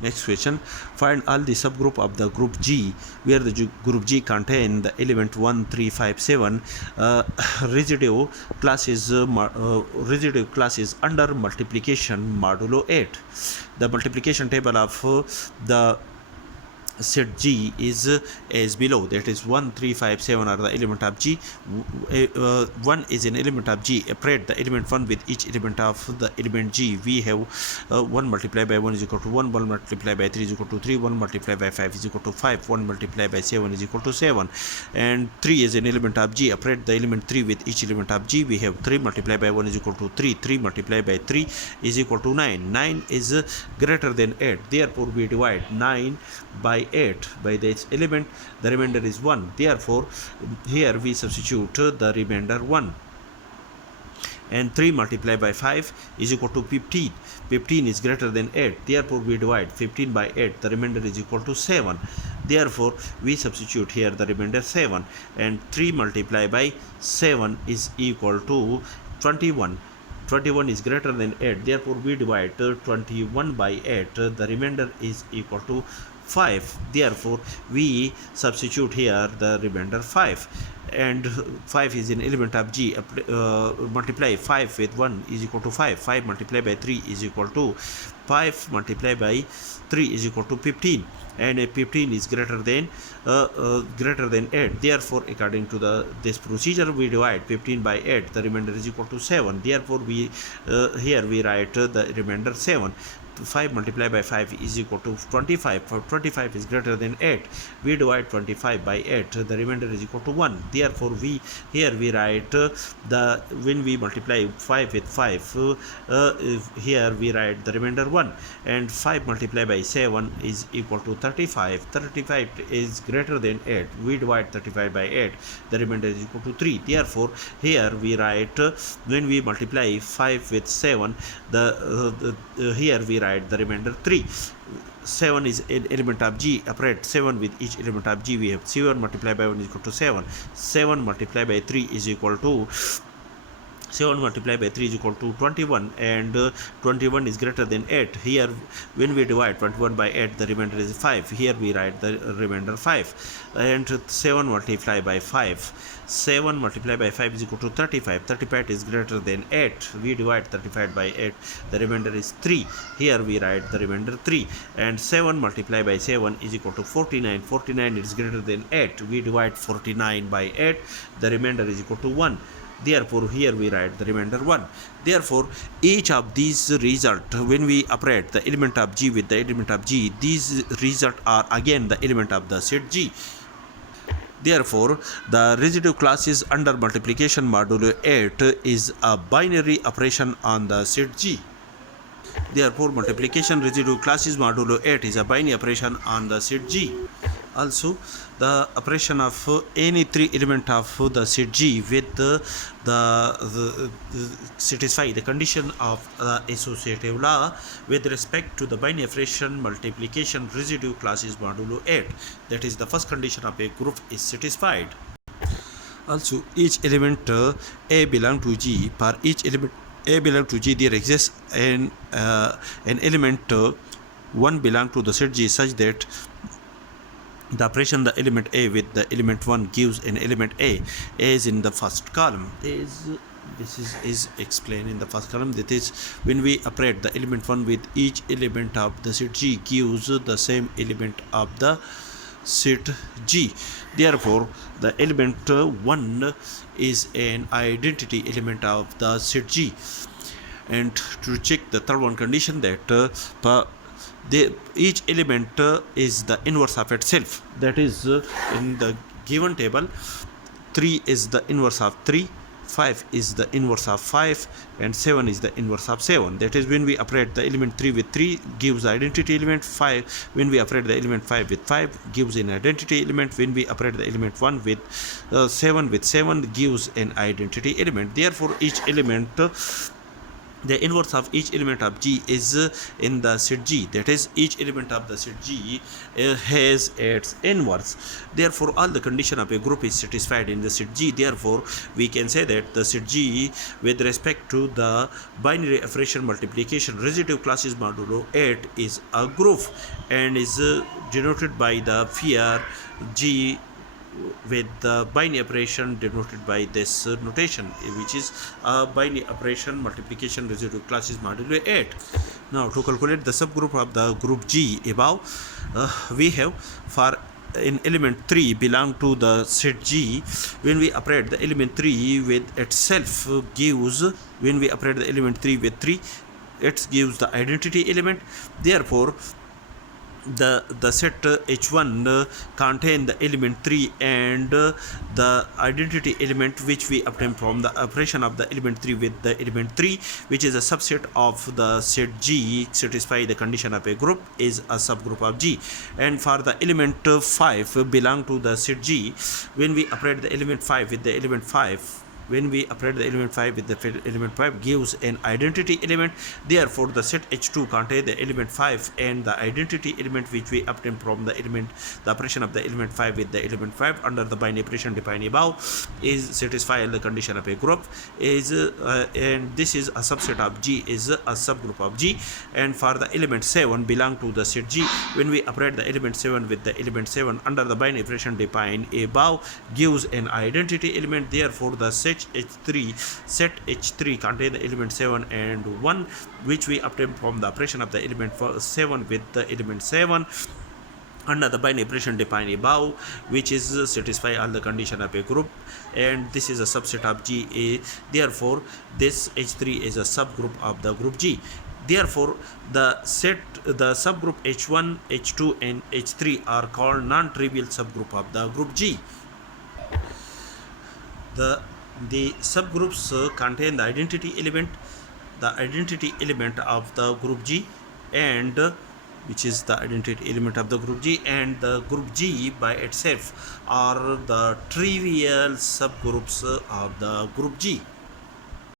Next question, find all the subgroup of the group G where the group G contain the element 1, 3, 5, 7. Residue class is residue class is under multiplication modulo 8. The multiplication table of the set G is below, that is 1, 3, 5, 7 are the element of G. 1 is an element of G. Operate the element 1 with each element of the element G. We have 1 multiplied by 1 is equal to 1, 1 multiplied by 3 is equal to 3, 1 multiplied by 5 is equal to 5, 1 multiplied by 7 is equal to 7, and 3 is an element of G. Operate the element 3 with each element of G. We have 3 multiplied by 1 is equal to 3, 3 multiplied by 3 is equal to 9, 9 is greater than 8, therefore we divide 9 by 8 by this element, the remainder is 1, therefore here we substitute the remainder 1, and 3 multiplied by 5 is equal to 15, 15 is greater than 8, therefore we divide 15 by 8, the remainder is equal to 7, therefore we substitute here the remainder 7, and 3 multiplied by 7 is equal to 21, 21 is greater than 8, therefore we divide 21 by 8, the remainder is equal to 5, therefore we substitute here the remainder 5, and 5 is an element of G. Multiply 5 with 1 is equal to 5, 5 multiplied by 3 is equal to 5 multiplied by 3 is equal to 15, and 15 is greater than 8, therefore according to this procedure we divide 15 by 8, the remainder is equal to 7, therefore we here we write the remainder 7. 5 multiplied by 5 is equal to 25, for 25 is greater than 8, we divide 25 by 8, the remainder is equal to 1, therefore we here we write the when we multiply 5 with 5, here we write the remainder 1, and 5 multiplied by 7 is equal to 35, 35 is greater than 8, we divide 35 by 8, the remainder is equal to 3, therefore here we write when we multiply 5 with 7, here we write the remainder 3. 7 is an element of G. Operate 7 with each element of G. We have 7 multiplied by 1 is equal to 7, 7 multiplied by 3 is equal to 7 multiplied by 3 is equal to 21, and 21 is greater than 8. Here when we divide 21 by 8, the remainder is 5, here we write the remainder 5, and 7 multiplied by 5, 7 multiplied by 5 is equal to 35, 35 is greater than 8, we divide 35 by 8, the remainder is 3, here we write the remainder 3, and 7 multiplied by 7 is equal to 49, 49 is greater than 8, we divide 49 by 8, the remainder is equal to 1, therefore here we write the remainder 1. Therefore each of these result, when we operate the element of G with the element of G, these result are again the element of the set G. Therefore the residue class is under multiplication modulo 8 is a binary operation on the set G. Therefore multiplication residue class is modulo 8 is a binary operation on the set G. Also the operation of any three element of the set G with the satisfy the condition of associative law with respect to the binary operation multiplication residue class is modulo 8, that is the first condition of a group is satisfied. Also each element A belong to G, for each element A belong to G there exists an element 1 belong to the set G such that the operation the element A with the element 1 gives an element A. A is in the first column. This is explained in the first column. That is when we operate the element 1 with each element of the set G gives the same element of the set G. Therefore the element 1 is an identity element of the set G. And to check the third one condition that each element is the inverse of itself, that is in the given table 3 is the inverse of 3, 5 is the inverse of 5, and 7 is the inverse of 7. That is when we operate the element 3 with 3 gives identity element, 5 when we operate the element 5 with 5 gives an identity element, when we operate the element 1 with 7 gives an identity element. Therefore each element the inverse of each element of G is in the set G. That is, each element of the set G has its inverse. Therefore, all the condition of a group is satisfied in the set G. Therefore, we can say that the set G, with respect to the binary operation multiplication, residue classes modulo 8 is a group and is denoted by the fear G with the binary operation denoted by this notation, which is a binary operation multiplication residue class is modulo 8. Now, to calculate the subgroup of the group G above, we have for in element 3 belong to the set G. When we operate the element 3 with itself gives, when we operate the element 3 with 3, it gives the identity element. Therefore, the set H1 contain the element 3 and the identity element which we obtain from the operation of the element 3 with the element 3, which is a subset of the set G, satisfy the condition of a group, is a subgroup of G. And for the element 5 belong to the set G, when we operate the element 5 with the element 5, when we operate the element 5 with the element 5 gives an identity element. Therefore, the set H2 contain the element 5 and the identity element which we obtain from the element, the operation of the element 5 with the element 5 under the binary operation defined above is satisfy the condition of a group, is and this is a subset of G, is a subgroup of G. And for the element 7 belong to the set G, when we operate the element 7 with the element 7 under the binary operation defined above gives an identity element. Therefore, the set H3 contain the element 7 and 1 which we obtain from the operation of the element 7 with the element 7 under the binary operation defined above, which is satisfy all the condition of a group, and this is a subset of G. Therefore, this H3 is a subgroup of the group G. Therefore, the subgroup H1, H2 and H3 are called non-trivial subgroup of the group G. The subgroups contain the identity element of the group G, and which is the identity element of the group G, and the group G by itself are the trivial subgroups of the group G.